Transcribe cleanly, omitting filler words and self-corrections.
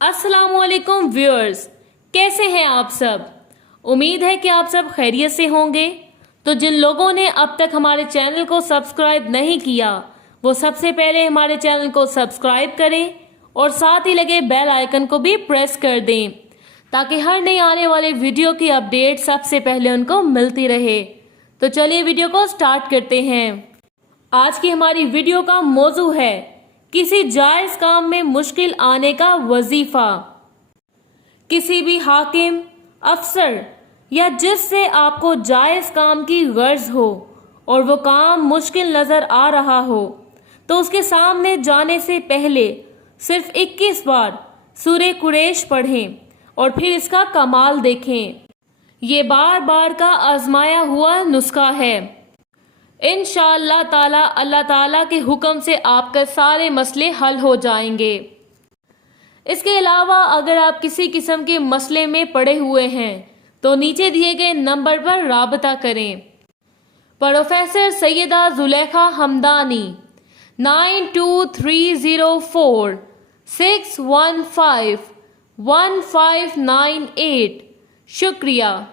अस्सलाम वालेकुम व्यूअर्स, कैसे हैं आप सब। उम्मीद है कि आप सब खैरियत से होंगे। तो जिन लोगों ने अब तक हमारे चैनल को सब्सक्राइब नहीं किया वो सबसे पहले हमारे चैनल को सब्सक्राइब करें और साथ ही लगे बेल आइकन को भी प्रेस कर दें ताकि हर नई आने वाले वीडियो की अपडेट सबसे पहले उनको मिलती रहे। तो चलिए वीडियो को स्टार्ट करते हैं। आज की हमारी वीडियो का मौजू है किसी जायज काम में मुश्किल आने का वजीफा। किसी भी हाकिम, अफसर या जिससे आपको जायज काम की गर्ज हो और वो काम मुश्किल नजर आ रहा हो तो उसके सामने जाने से पहले सिर्फ 21 बार सूरे कुरैश पढ़ें और फिर इसका कमाल देखें। ये बार बार का आजमाया हुआ नुस्खा है। इंशाअल्लाह ताला अल्लाह ताला के हुक्म से आपके सारे मसले हल हो जाएंगे। इसके अलावा अगर आप किसी किस्म के मसले में पड़े हुए हैं तो नीचे दिए गए नंबर पर राबता करें। प्रोफेसर सैयदा जुलेखा हमदानी 923046151598। शुक्रिया।